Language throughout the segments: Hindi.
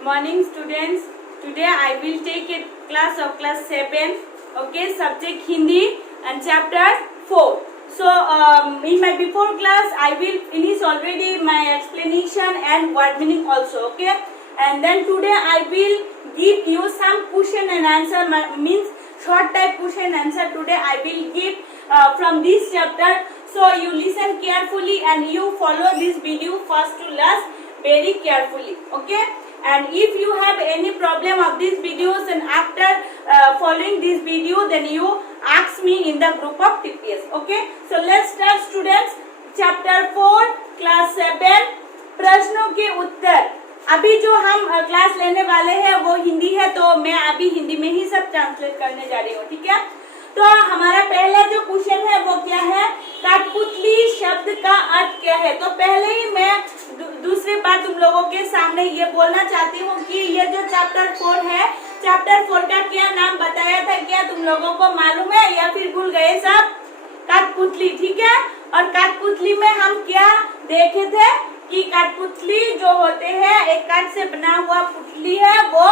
Good morning, students. Today I will take a class of class 7. Okay, subject Hindi and chapter 4. So, in my before class, I will finish already my explanation and word meaning also. Okay, and then today I will give you some question and answer. Means short type question and answer. Today I will give from this chapter. So you listen carefully and you follow this video first to last very carefully. Okay. And if you have any problem of these videos and after following this video, then you ask me in the group of TPS. Okay, so let's start students. Chapter 4 class 7 प्रश्नों के उत्तर. अभी जो हम क्लास लेने वाले हैं वो हिंदी है, तो मैं अभी हिंदी में ही सब ट्रांसलेट करने जा रही हूँ. ठीक है, तो हमारा पहला जो क्वेश्चन है वो क्या है, कठपुतली शब्द का अर्थ क्या है. तो पहले ही मैं दूसरी बार तुम लोगों के सामने ये बोलना चाहती हूँ कि ये जो चैप्टर 4 है, चैप्टर 4 का क्या नाम बताया था, क्या तुम लोगों को मालूम है या फिर भूल गए सब? कठपुतली. ठीक है, और कठपुतली में हम क्या देखे थे कि कठपुतली जो होते हैं, एक काठ से बना हुआ पुतली है, वो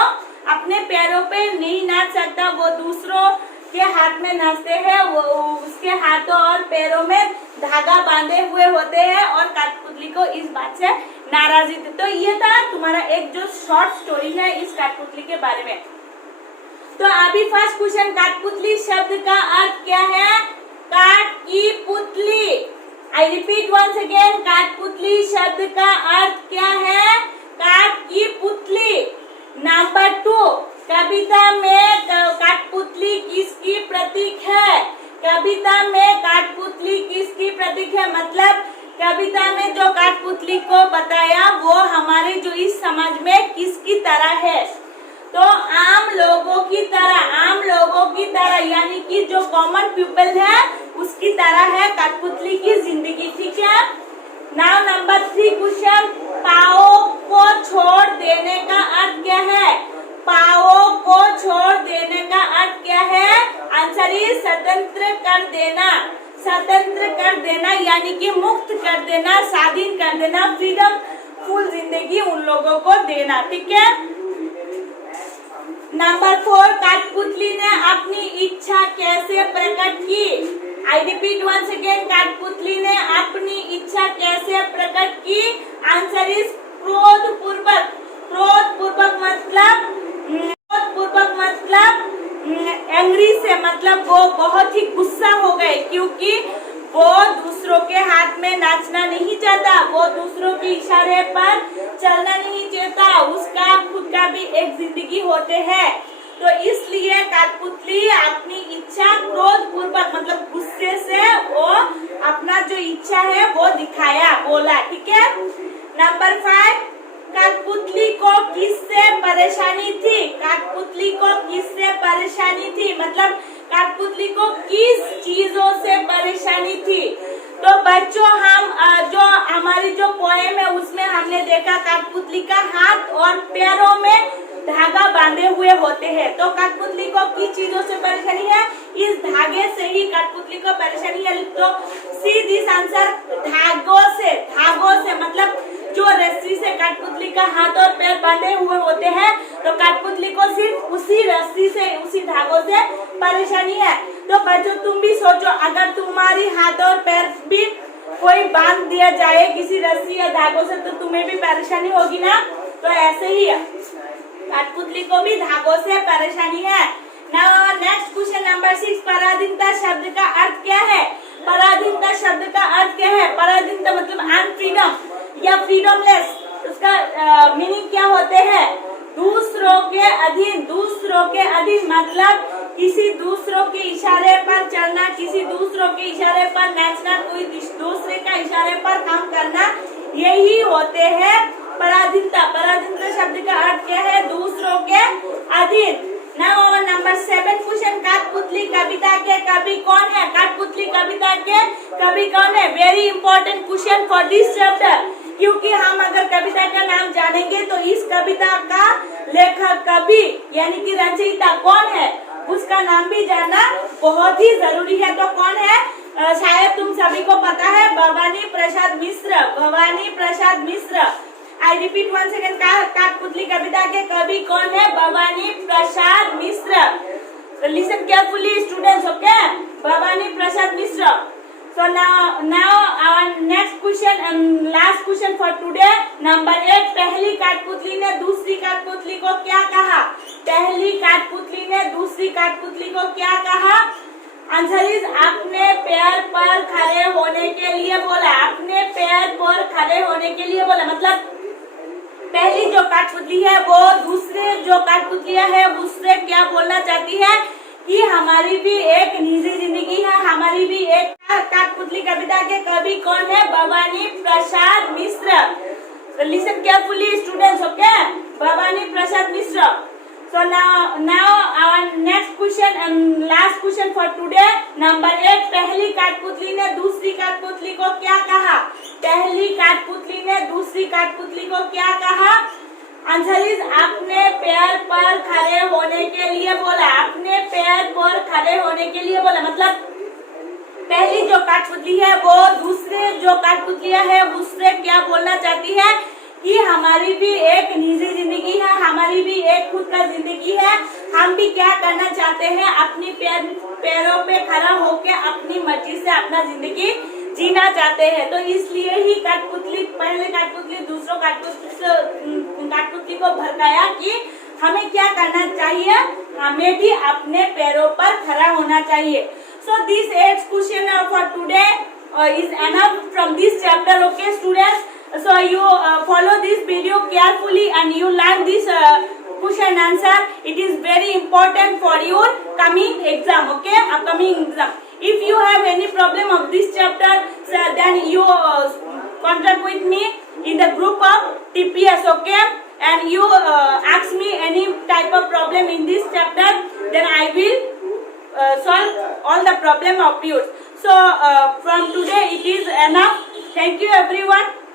अपने पैरों पे नहीं नाच सकता, वो दूसरों के हाथ में नाचते हैं. वो उसके हाथों और पैरों में धागा बांधे हुए होते हैं और कठपुतली को इस बात से नाराजगी थी. तो ये था तुम्हारा एक जो शॉर्ट स्टोरी है इस कठपुतली के बारे में. तो अभी फर्स्ट क्वेश्चन, कठपुतली शब्द का अर्थ क्या है? काठ की पुतली. आई रिपीट वंस अगेन, कठपुतली शब्द का अर्थ क्या है? काठ की पुतली. नंबर 2, कविता में कठपुतली किसकी प्रतीक है? कविता में कठपुतली किसकी प्रतीक है? मतलब कविता में जो कठपुतली को बताया वो हमारे जो इस समाज में किसकी तरह है? तो आम लोगों की तरह, आम लोगों की तरह यानी कि जो कॉमन पीपल है उसकी तरह है कठपुतली की जिंदगी. ठीक है. नाउ नंबर 3 क्वेश्चन, पाओ को छोड़ देने का अर्थ क्या है? पाओ को छोड़ देने का अर्थ क्या है? आंसर इज स्वतंत्र कर देना. स्वतंत्र कर देना यानी कि मुक्त कर देना, स्वाधीन कर देना, फ्रीडम फुल जिंदगी उन लोगों को देना. ठीक है. नंबर 4, कठपुतली ने अपनी इच्छा कैसे प्रकट की? आई रिपीट वंस अगेन, कठपुतली ने अपनी इच्छा कैसे प्रकट की? आंसर इज क्रोध पूर्वक. क्रोध पूर्वक मतलब एंग्री से, मतलब वो बहुत ही गुस्सा हो गए क्योंकि वो दूसरों के हाथ में नाचना नहीं चाहता, वो दूसरों के इशारे पर चलना नहीं चाहता, उसका खुद का भी एक जिंदगी होते हैं. तो इसलिए कठपुतली अपनी इच्छा क्रोध पूर्वक मतलब गुस्से से वो अपना जो इच्छा है वो दिखाया, बोला. ठीक है. नंबर 5, कठपुतली को किससे परेशानी थी? कठपुतली को किससे परेशानी थी मतलब कठपुतली को किस चीजों से परेशानी थी? तो बच्चों, हम जो हमारी जो पोएम है उसमें हमने देखा कठपुतली का हाथ और पैरों में धागा बांधे हुए होते हैं. तो कठपुतली को किस चीजों से परेशानी है? इस धागे से ही कठपुतली को परेशानी है. तो सी दिस आंसर, धागों से. धागों से मतलब जो रस्सी से कठपुतली का हाथ और पैर बांधे हुए होते हैं, तो कठपुतली को सिर्फ उसी रस्सी से, उसी धागों से परेशानी है. तो बच्चों, तुम भी सोचो, अगर तुम्हारी हाथ और पैर भी कोई बांध दिया जाए किसी रस्सी या धागों से तो तुम्हें भी परेशानी होगी ना. तो ऐसे ही कठपुतली को भी धागों से परेशानी है. नाउ नेक्स्ट क्वेश्चन नंबर 6, पराधीनता शब्द का अर्थ क्या है? पराधीनता शब्द का अर्थ क्या है? पराधीनता मतलब अनफ्रीडम या फ्रीडमलेस. उसका मीनिंग क्या होते हैं? दूसरों के अधीन. दूसरों के अधीन मतलब किसी दूसरों के इशारे पर चलना, किसी दूसरों के इशारे पर नाचना, कोई दूसरे का इशारे पर काम करना, यही होते हैं पराधीनता. पराधीनता शब्द का अर्थ क्या है? दूसरों के अधीन. नाउ नंबर 7 क्वेश्चन, कठपुतली कविता के कवि कौन है? कठपुतली कविता के कवि कौन है? Very important question for this chapter, क्योंकि हम अगर कविता का नाम जानेंगे तो इस कविता का लेखक, कवि यानी कि रचयिता कौन है उसका नाम भी जानना बहुत ही जरूरी है. तो कौन है? शायद तुम सभी को पता है, भवानी प्रसाद मिश्र. भवानी प्रसाद मिश्र. आई रिपीट वंस अगेन, कठपुतली कविता के कवि कौन है? भवानी प्रसाद मिश्र. Listen carefully, students. Okay, Bhavani Prasad Mishra. So now our next question and last question for today. Number 8. पहली कठपुतली ने दूसरी कठपुतली को क्या कहा? पहली कठपुतली ने दूसरी कठपुतली को क्या कहा? आंसर इज अपने पैर पर खड़े होने के लिए बोला. अपने पैर पर खड़े होने के लिए बोला. मतलब पहली जो कठपुतली है वो दूसरे जो कठपुतलियां है उससे क्या बोलना चाहती है कि हमारी भी एक निजी जिंदगी है, हमारी भी एक. कठपुतली कविता के कवि कौन है? Bhavani Prasad Mishra. Listen carefully students. Okay, Bhavani Prasad Mishra. So now our next question and last question for today. Number 8. पहली कठपुतली ने दूसरी कठपुतली को क्या कहा? पहली कठपुतली ने दूसरी कठपुतली को क्या कहा? आंसर इज अपने पैर पर खड़े होने के लिए बोला. अपने पैर पर खड़े होने के लिए बोला. मतलब पहली जो कठपुतली है वो दूसरे जो कठपुतलियां है उससे क्या बोलना चाहती है कि हमारी भी एक निजी जिंदगी है, हमारी भी एक खुद का जिंदगी है. हम भी क्या करना चाहते हैं? अपनी पैरों पे खड़ा होकर अपनी मर्जी से अपना जिंदगी जीना चाहते हैं. तो इसलिए ही कठपुतली पहले कठपुतली दूसरों कठपुतली को भड़काया कि हमें क्या करना चाहिए, हमें भी अपने पैरों पर खड़ा होना चाहिए. So this 8th question for today is enough from this chapter. Okay, students. So you follow this video carefully and you learn this question answer. It is very important for your coming exam. Okay, upcoming exam. If you have any problem of this chapter, then you contact with me in the group of TPS. Okay, and you ask me any type of problem in this chapter, then I will solve all the problem of yours. So from today it is enough. Thank you everyone.